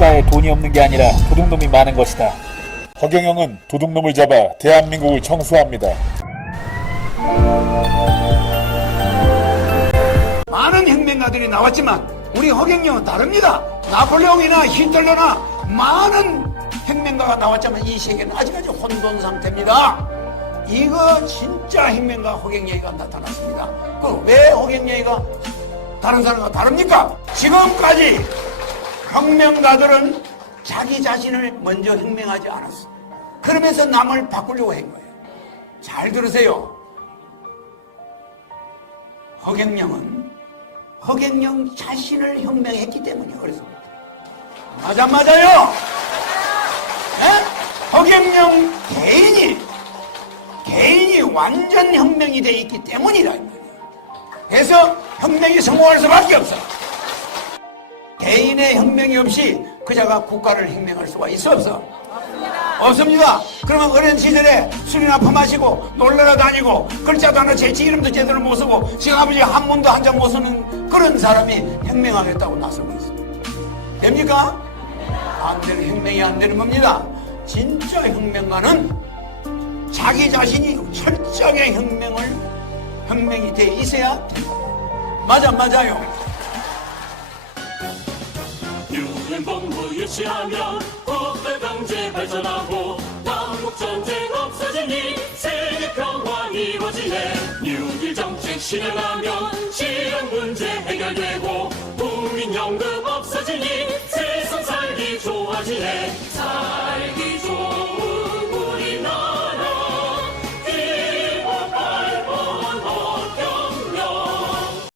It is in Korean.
국가에 돈이 없는 게 아니라 도둑놈이 많은 것이다. 허경영은 도둑놈을 잡아 대한민국을 청소합니다. 많은 혁명가들이 나왔지만 우리 허경영은 다릅니다. 나폴레옹이나 히틀러나 많은 혁명가가 나왔지만 이 세계는 아직까지 혼돈 상태입니다. 이거 진짜 혁명가 허경영이가 나타났습니다. 그 왜 허경영이가 다른 사람과 다릅니까? 지금까지 혁명가들은 자기 자신을 먼저 혁명하지 않았어. 그러면서 남을 바꾸려고 한 거예요. 잘 들으세요. 허경영은 허경영 자신을 혁명했기 때문에 그렇습니다. 맞아 맞아요. 예? 허경영 개인이 개인이 완전 혁명이 돼 있기 때문이라 이 말이에요. 그래서 혁명이 성공할 수밖에 없어. 개인의 혁명이 없이 그자가 국가를 혁명할 수가 있어 없어? 없습니다. 그러면 어린 시절에 술이나 퍼마시고 놀러라 다니고 글자도 하나 제치 이름도 제대로 못 쓰고 지금 아버지 한문도 한 장 못 쓰는 그런 사람이 혁명하겠다고 나서고 있습니다. 됩니까? 안 되는 혁명이 안 되는 겁니다. 진짜 혁명가는 자기 자신이 철저하게 혁명을 혁명이 돼 있어야 됩니다. 맞아 맞아요. 유엔복무 유치하면 국가경제 발전하고 남북전쟁 없어지니 세계 평화 이루어지네. 뉴딜 정책 실현하면 실현 문제 해결되고 국민연금 없어지니 세상 살기 좋아지네.